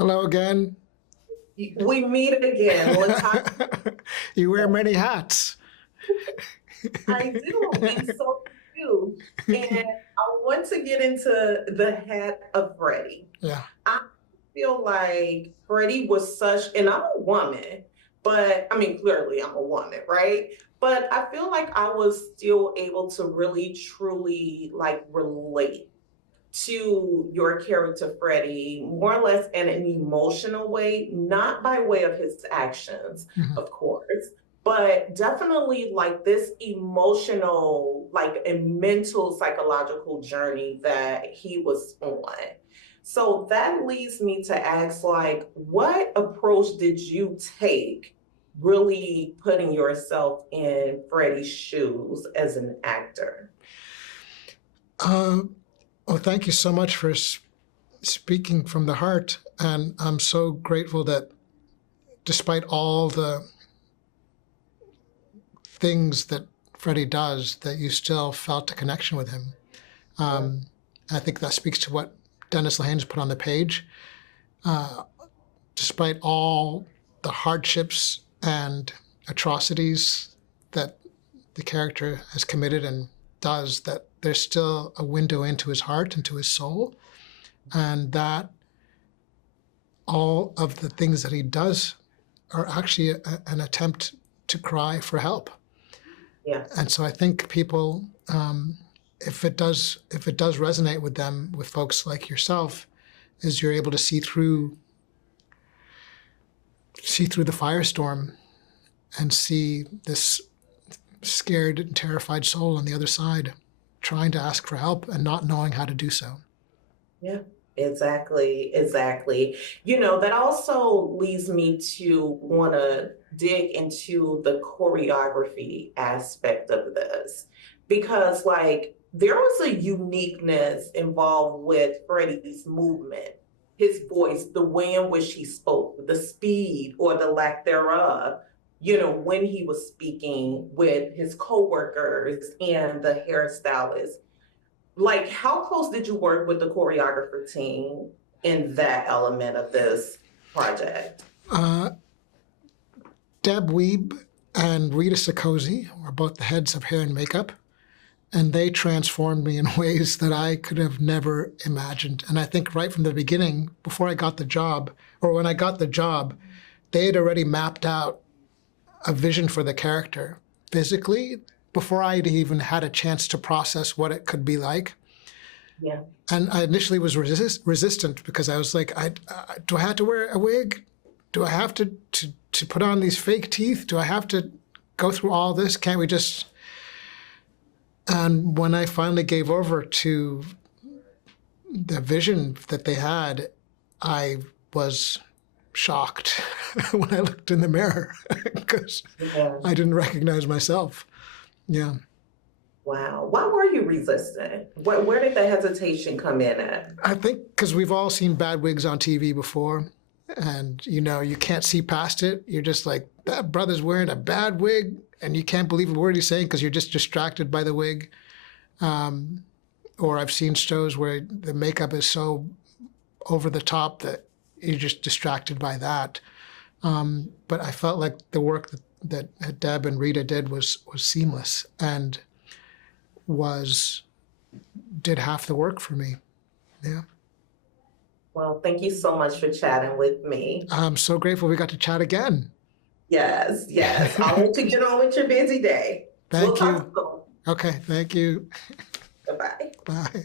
Hello again. We meet again. Latasha, You wear many hats. I do, and so do you. And I want to get into the hat of Freddie. Yeah. I feel like Freddie was such, and I'm a woman, but I mean, clearly I'm a woman, right? But I feel like I was still able to really truly like relate to your character Freddie more or less in an emotional way, not by way of his actions, Mhm. of course, but definitely like this emotional, like a mental psychological journey that he was on. So that leads me to ask like what approach did you take really putting yourself in Freddie's shoes as an actor? Uh, well, thank you so much for speaking from the heart. And I'm so grateful that despite all the things that Freddie does, that you still felt a connection with him. Yeah. Um, I think that speaks to what Dennis Lehane's put on the page. Uh, Despite all the hardships and atrocities that the character has committed and does, that there's still a window into his heart, into his soul, and that all of the things that he does are actually an attempt to cry for help. Yeah. And so I think people, if it does resonate with them, with folks like yourself, is you're able to see through the firestorm and see this scared and terrified soul on the other side trying to ask for help and not knowing how to do so. Yeah, exactly, exactly. That also leads me to want to dig into the choreography aspect of this because, like, there was a uniqueness involved with Freddie's movement, his voice, the way in which he spoke, the speed or the lack thereof. When he was speaking with his coworkers and the hairstylist, like, how close did you work with the choreographer team in that element of this project? Uh, Deb Weeb and Rita Sikosi were both the heads of hair and makeup, and they transformed me in ways that I could have never imagined. And I think right from the beginning, before I got the job, or when I got the job, they had already mapped out a vision for the character physically before I'd even had a chance to process what it could be like. Yeah. And I initially was resistant because I was like, do I have to wear a wig? Do I have to put on these fake teeth? Do I have to go through all this? Can't we just... And when I finally gave over to the vision that they had, I was shocked when I looked in the mirror because Yeah. I didn't recognize myself. Yeah. Wow. Why were you resistant? Where did the hesitation come in at? I think because we've all seen bad wigs on TV before, and you can't see past it. You're just like, that brother's wearing a bad wig, and you can't believe a word he's saying because you're just distracted by the wig. Or I've seen shows where the makeup is so over the top that you're just distracted by that. But I felt like the work that Deb and Rita did was seamless and did half the work for me. Yeah. Well, thank you so much for chatting with me. I'm so grateful we got to chat again. Yes, yes. I'll let you get on with your busy day. We'll Thank talk you. soon. Okay, thank you. Bye-bye. Bye.